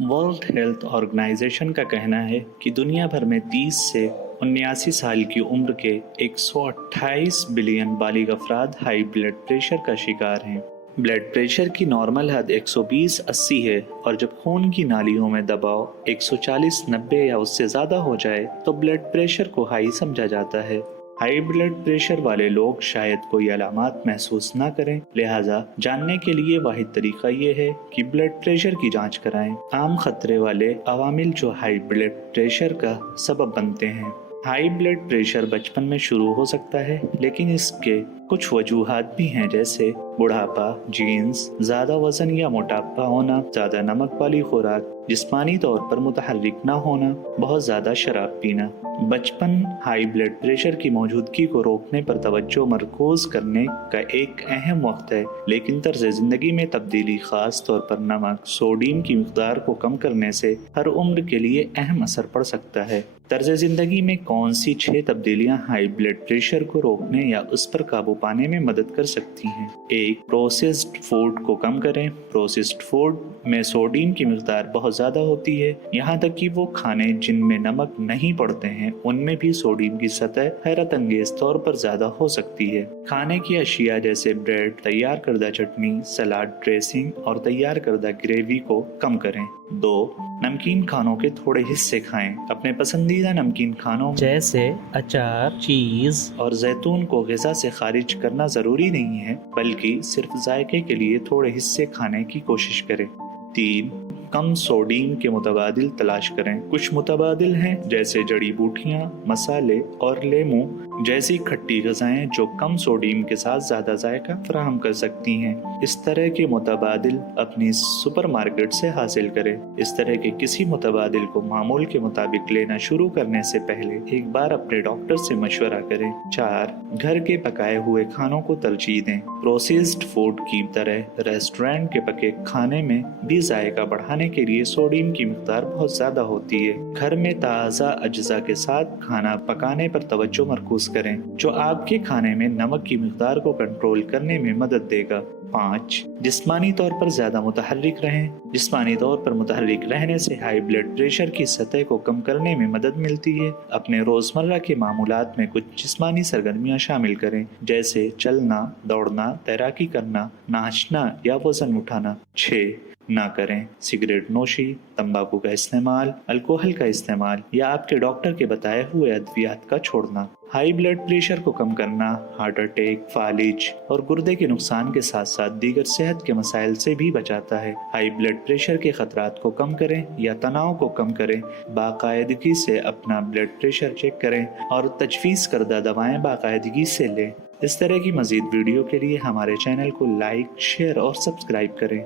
World health organisation का कहना है कि दुनिया भर में 30 से 79 साल की उम्र के 128 बिलियन बालिग अफराद हाई ब्लड प्रेशर का शिकार हैं। ब्लड प्रेशर की नॉर्मल हद 120/80 है और जब खून की नालियों में दबाव 140/90 या उससे ज़्यादा हो जाए तो ब्लड प्रेशर को हाई समझा जाता है। हाई ब्लड प्रेशर वाले लोग शायद कोई अलामात महसूस ना करें, लिहाजा जानने के लिए वाहिद तरीका ये है कि ब्लड प्रेशर की जांच कराएं। आम खतरे वाले अवामिल जो हाई ब्लड प्रेशर का सबब बनते हैं। हाई ब्लड प्रेशर बचपन में शुरू हो सकता है, लेकिन इसके कुछ वजूहात भी हैं, जैसे बुढ़ापा, जीन्स, ज्यादा वजन या मोटापा होना, ज्यादा नमक वाली खुराक, जिस्मानी तौर पर मुतहर्रिक न होना, बहुत ज्यादा शराब पीना। बचपन हाई ब्लड प्रेशर की मौजूदगी को रोकने पर तवज्जो मरकूज करने का एक अहम वक्त है, लेकिन तर्ज जिंदगी में तब्दीली, खास तौर पर नमक, सोडियम की मिकदार को कम करने से हर उम्र के लिए अहम असर पड़ सकता है। तर्ज जिंदगी में कौन सी 6 तब्दीलियां हाई ब्लड प्रेशर को रोकने या उस पर काबू पाने में मदद कर सकती हैं? 1. प्रोसेस्ड फूड को कम करें। प्रोसेस्ड फूड में सोडियम की मिकदार बहुत ज़्यादा होती है, यहाँ तक कि वो खाने जिनमें नमक नहीं पड़ते हैं उनमें भी सोडियम की सतह हैरत अंगेज तौर पर ज़्यादा हो सकती है। खाने की अशिया जैसे ब्रेड, तैयार करदा चटनी, सलाद ड्रेसिंग और तैयार करदा ग्रेवी को कम करें। 2. नमकीन खानों के थोड़े हिस्से खाएं। अपने पसंदीदा नमकीन खानों जैसे अचार, चीज और जैतून को ग़िज़ा से खारिज करना ज़रूरी नहीं है, बल्कि सिर्फ जायके के लिए थोड़े हिस्से खाने की कोशिश करें। 3. कम सोडियम के मुतबादिल तलाश करें। कुछ मुतबादिल हैं, जैसे जड़ी बूटियां, मसाले और लेमू जैसी खट्टी ग़िज़ाएं जो कम सोडियम के साथ ज़्यादा जायका फराहम कर सकती हैं। इस तरह के मुतबादिल अपनी सुपरमार्केट से हासिल करें। इस तरह के किसी मुतबादिल को मामूल के मुताबिक लेना शुरू करने से पहले एक बार अपने डॉक्टर से मशवरा करें। 4. घर के पकाए हुए खानों को तरजीह दें। प्रोसेस्ड फूड की तरह रेस्टोरेंट के पके खाने में भी जायका बढ़ाने के लिए सोडियम की मिकदार बहुत ज्यादा होती है। घर में ताज़ा अज्जा के साथ खाना पकाने पर तवज्जो मरकूज करें, जो आपके खाने में नमक की मिकदार को कंट्रोल करने में मदद देगा। 5. जिस्मानी तौर पर ज्यादा मुतहर्रिक रहें। जिस्मानी तौर पर मुतहर्रिक रहने से हाई ब्लड प्रेशर की सतह को कम करने में मदद मिलती है। अपने रोजमर्रा के मामूलात में कुछ जिस्मानी सरगर्मियां शामिल करें, जैसे चलना, दौड़ना, तैराकी करना, नाचना या वजन उठाना। 6. ना करें सिगरेट नोशी, तंबाकू का इस्तेमाल, अल्कोहल का इस्तेमाल या आपके डॉक्टर के बताए हुए अद्वियात का छोड़ना। हाई ब्लड प्रेशर को कम करना हार्ट अटैक, फालिज और गुर्दे के नुकसान के साथ साथ दीगर सेहत के मसाइल से भी बचाता है। हाई ब्लड प्रेशर के खतरात को कम करें या तनाव को कम करें। बाकायदगी से अपना ब्लड प्रेशर चेक करें और तजवीज़ करदा दवाएं बाकायदगी से लें। इस तरह की मज़ीद वीडियो के लिए हमारे चैनल को लाइक, शेयर और सब्सक्राइब करें।